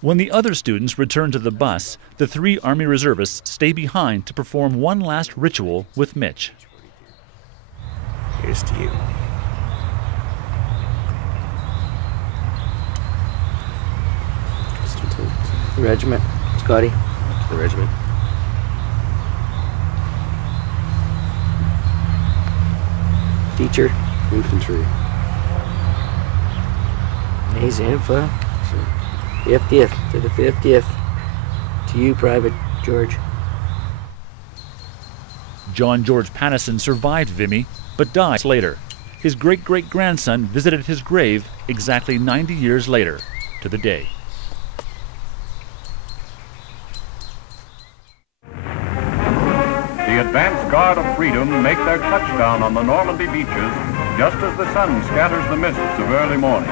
When the other students return to the bus, the 3 Army reservists stay behind to perform one last ritual with Mitch. Here's to you. To the regiment, Scotty. To the regiment. Teacher. Infantry. A's Infa. 50th to the 50th. To you, Private George. John George Pattison survived Vimy, but died later. His great-great-grandson visited his grave exactly 90 years later, to the day. The advance guard of freedom make their touchdown on the Normandy beaches just as the sun scatters the mists of early morning.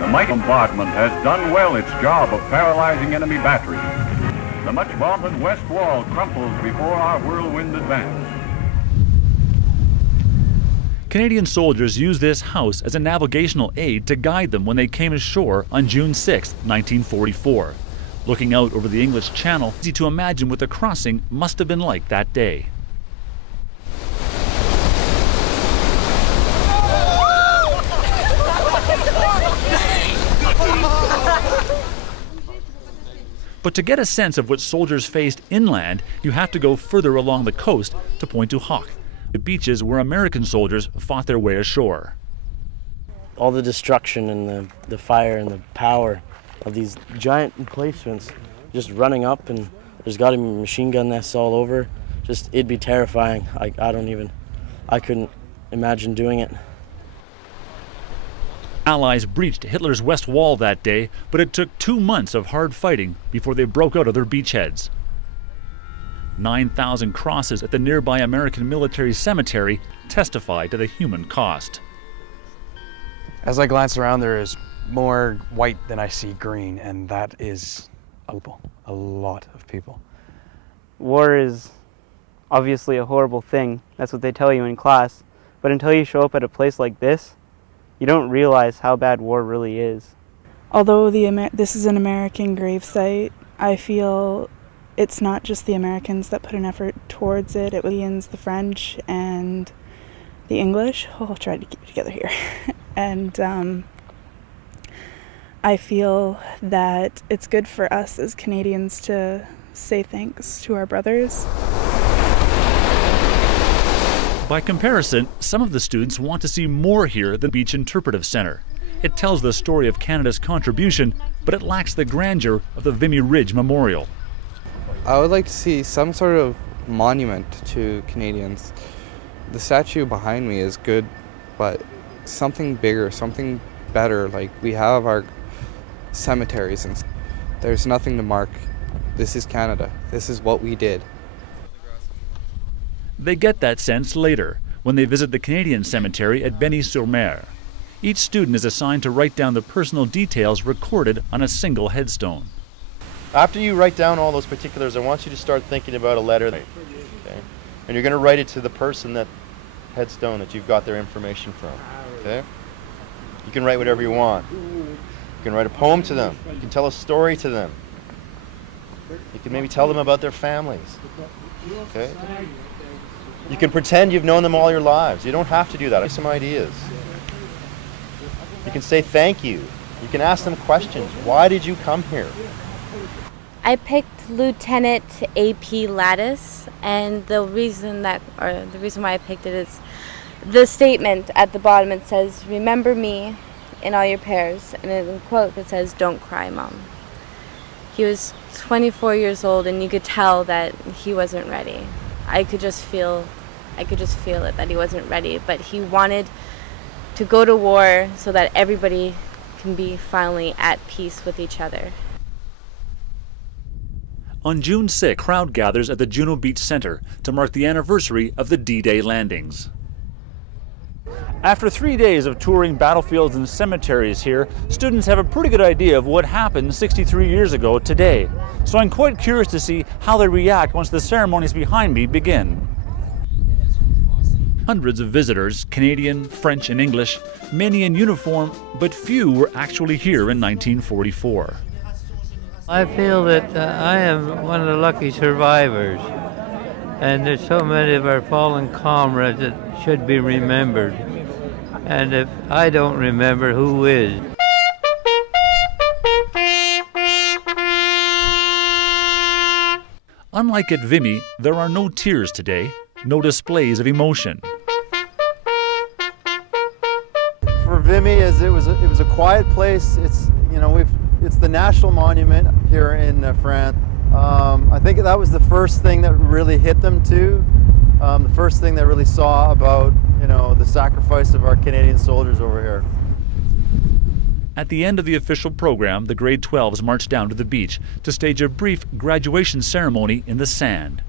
The mighty bombardment has done well its job of paralyzing enemy batteries. The much vaunted west wall crumples before our whirlwind advance. Canadian soldiers used this house as a navigational aid to guide them when they came ashore on June 6, 1944. Looking out over the English Channel, easy to imagine what the crossing must have been like that day. But to get a sense of what soldiers faced inland, you have to go further along the coast to Pointe du Hoc, the beaches where American soldiers fought their way ashore. All the destruction and the fire and the power of these giant emplacements just running up, and there's got to be machine gun nests all over. Just, it'd be terrifying. I couldn't imagine doing it. Allies breached Hitler's West Wall that day, but it took 2 months of hard fighting before they broke out of their beachheads. 9,000 crosses at the nearby American military cemetery testify to the human cost. As I glance around, there is more white than I see green, and that is a lot of people. War is obviously a horrible thing. That's what they tell you in class. But until you show up at a place like this, you don't realize how bad war really is. Although this is an American gravesite, I feel it's not just the Americans that put an effort towards it. It was the French and the English. Oh, I'll try to keep it together here. And I feel that it's good for us as Canadians to say thanks to our brothers. By comparison, some of the students want to see more here than the Beach Interpretive Centre. It tells the story of Canada's contribution, but it lacks the grandeur of the Vimy Ridge Memorial. I would like to see some sort of monument to Canadians. The statue behind me is good, but something bigger, something better. Like, we have our cemeteries and there's nothing to mark. This is Canada. This is what we did. They get that sense later when they visit the Canadian cemetery at Benny-sur-Mer. Each student is assigned to write down the personal details recorded on a single headstone. After you write down all those particulars, I want you to start thinking about a letter. Okay? And you're going to write it to the person, that headstone that you've got their information from. Okay? You can write whatever you want. You can write a poem to them. You can tell a story to them. You can maybe tell them about their families. Okay? You can pretend you've known them all your lives. You don't have to do that. I have some ideas. You can say thank you. You can ask them questions. Why did you come here? I picked Lieutenant A.P. Lattice, and the reason why I picked it is the statement at the bottom. It says, "Remember me in all your prayers," and in a quote that says, "Don't cry, Mom." He was 24 years old, and you could tell that he wasn't ready. I could just feel it, that he wasn't ready, but he wanted to go to war so that everybody can be finally at peace with each other. On June 6, a crowd gathers at the Juno Beach Centre to mark the anniversary of the D-Day landings. After 3 days of touring battlefields and cemeteries here, students have a pretty good idea of what happened 63 years ago today. So I'm quite curious to see how they react once the ceremonies behind me begin. Hundreds of visitors, Canadian, French, and English, many in uniform, but few were actually here in 1944. I feel that I am one of the lucky survivors, and there's so many of our fallen comrades that should be remembered. And if I don't remember, who is? Unlike at Vimy, there are no tears today, no displays of emotion. For Vimy, it was a quiet place. It's it's the national monument here in France. I think that was the first thing that really hit them too. The first thing they really saw about the sacrifice of our Canadian soldiers over here. At the end of the official program, the grade 12s marched down to the beach to stage a brief graduation ceremony in the sand.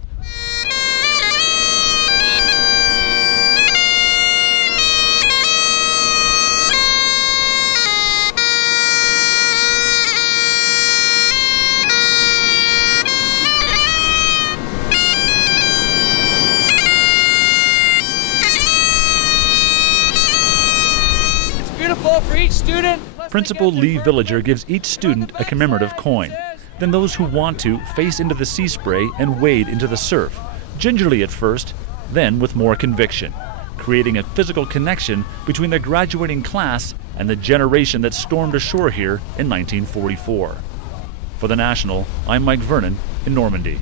For each student. Principal Lee Villager gives each student a commemorative coin. Then those who want to face into the sea spray and wade into the surf, gingerly at first, then with more conviction, creating a physical connection between the graduating class and the generation that stormed ashore here in 1944. For The National, I'm Mike Vernon in Normandy.